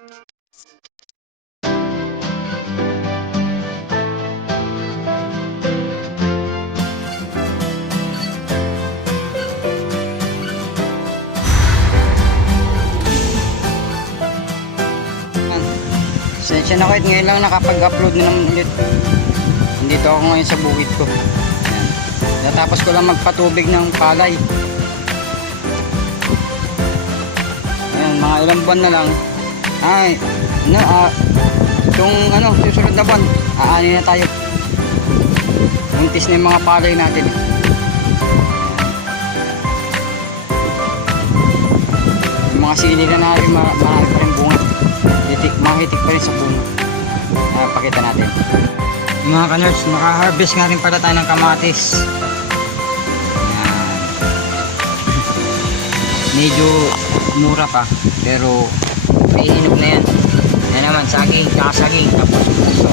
Sensya na kahit ngayon lang nakapag-upload na naman ulit. Nandito ako ngayon sa bukid ko. Ayan. Natapos ko lang magpatubig ng palay. Ayan, mga ilang buwan na lang. Ay, itong susunod na buwan, aanin na tayo. Buntis na yung mga palay natin. Yung mga sili na natin, marami pa rin bunga. Mahitik pa rin sa bunga. Pakita natin. Mga ka-nerds, naka-harvest nga rin pala tayo ng kamatis. Ayan. Medyo mura pa, pero may hinog na yan. Yan naman, saging, kakasaging, tapos puso.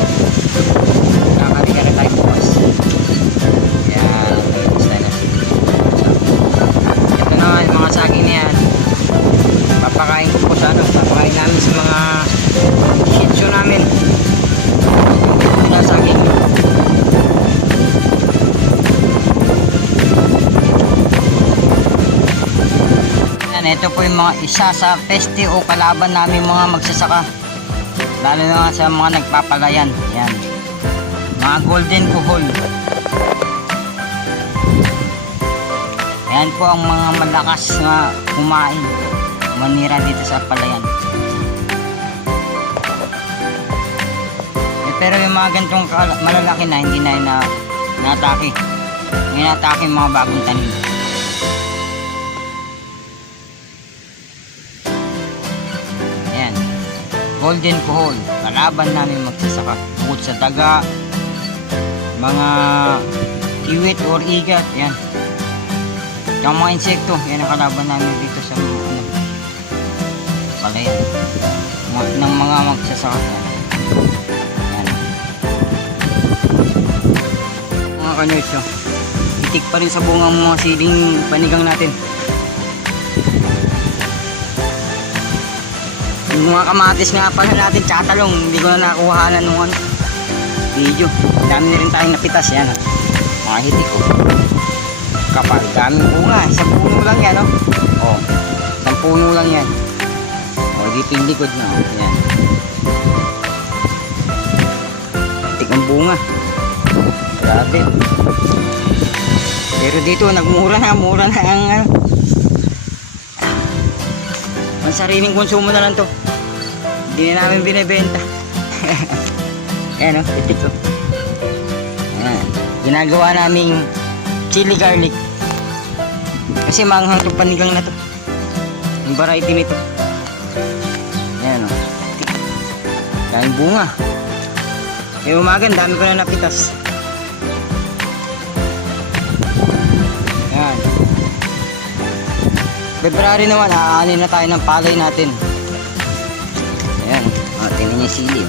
Kakariga na tayo bukas. Ayan, tapos tayo na sili. Ito naman, mga saging na yan. Papakain ko po sa papakain namin sa mga shih tzu namin. Saging. Yan, ito po yung mga isa sa peste o kalaban namin mga magsasaka, lalo na sa mga nagpapalayan. Yan, mga golden kuhol. Yan po ang mga malakas na kumain, manira dito sa palayan. Pero yung mga ganitong malalaki na, hindi na na-atake. Hindi na-atake yung mga bagong tanim. Ayan, golden kuhol, kalaban namin magsasaka. Bukod sa daga, mga kiwit or igat, yan. Yung mga insekto, yan ang kalaban namin dito sa palayan ng mga magsasaka. Ka-nerds, itik pa rin sa bunga ng mga siling panigang natin. Yung mga kamatis nga pala natin, tsatalong, hindi ko na nakuhanan nung video. Dami na rin tayong napitas. Yan, mga hitik ko. Kapag daming bunga, isang puno lang yan, isang puno lang yan. Dito yung likod na, yan. Itik ang bunga. Grabe. Pero dito nagmura na ang sariling konsumo na lang to. Hindi na namin binibenta. Ayan itik ko. Ayan. Ginagawa naming chili garlic. Kasi maanghang itong panigang na to. Yung variety nito. Ayan daming bunga. Yung umaga dami ko na napitas. February naman, aanin na tayo ng palay natin. Ayan, tingnan niyo yung sili.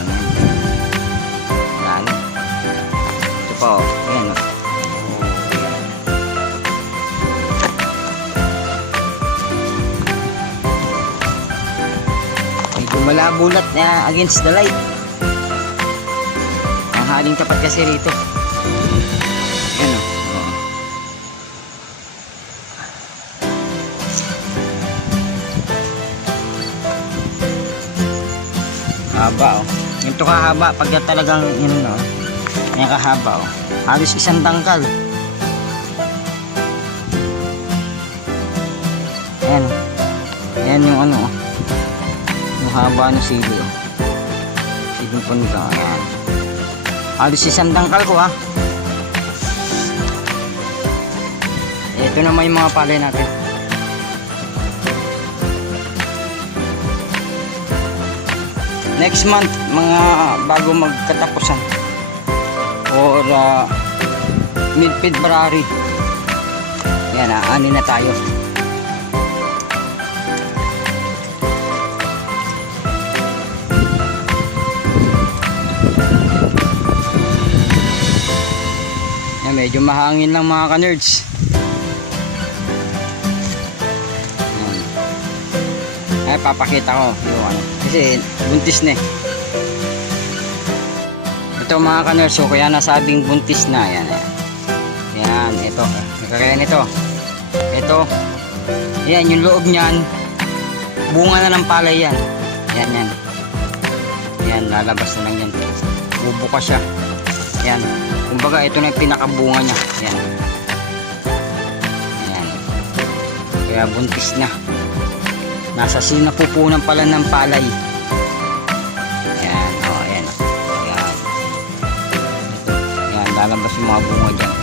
Ayan. Ito pa, ayan. Medyo malabulat na against the light. Ang haling tapat kasi rito. Ayan haba ito kahaba pag talagang yun yan kahaba halos isang dangkal. Ayan yung yung haba ng sili siling panigang. Ayan halos isang dangkal ko ito naman yung mga palay natin. Next month, mga bago magkatapusan or mid-February, yan, aanin na tayo. Yan, medyo mahangin lang mga ka-nerds. Ay, papakita ko yung Kasi buntis na eh. Ito mga ka-nurse, so kaya nasabing buntis na. Yan, yan. Yan, ito. Kaya nito. Ito. Yan, yung loob niyan. Bunga na ng palay yan. Yan, yan. Yan, lalabas na lang yan. Bubukas siya. Yan. Kumbaga, ito na yung pinakabunga niya. Yan. Yan. Kaya buntis na. Nasa sinapupunan pala ng palay. Yan. O, yan. Yan. Yan, lalabas yung mga bunga dyan.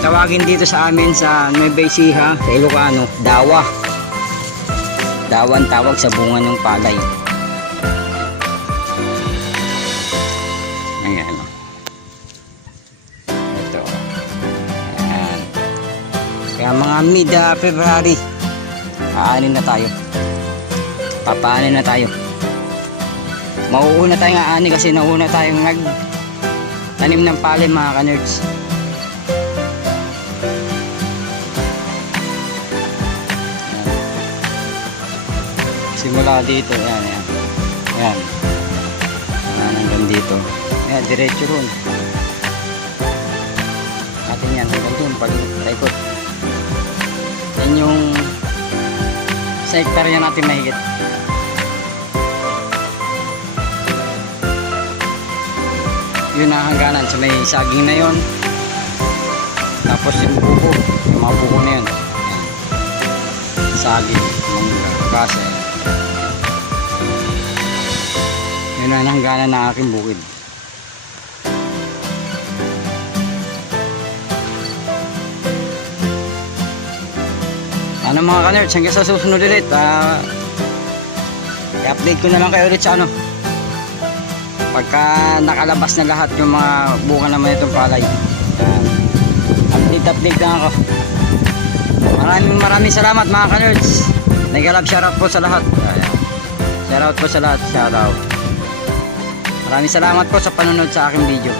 Tawagin dito sa amin sa Nueva Ecija, sa Ilocano, dawa. Dawa ang tawag sa bunga ng palay. Ayan. Ito. Ayan. Kaya mga mid-February, aanin na tayo. Papaanin na tayo. Mauuna tayong aani kasi nauna tayong nagtanim ng palay mga ka-nerds. Simula dito, yan, yan. Yan. Yan, hanggang dito. Yan, diretso ron. Atin yan, hanggang doon, pag-ikot. Yan yung sa hektarya natin mahigit. Yun ang hangganan sa may saging na yun. Tapos yung buko, yung mga buko na yun. Yan. Saging, mangga, kasi. Yun ang hangganan ng aking bukid. Ano mga ka-nerds, hanggang sa susunod ulit. I-update ko na lang kayo ulit sa ano. Pagka nakalabas na lahat yung mga bunga naman itong palay. Update lang ako. Maraming salamat mga ka-nerds. Nag-alab shoutout po sa lahat. Shoutout po sa lahat. Shoutout. Maraming salamat po sa panunod sa aking video.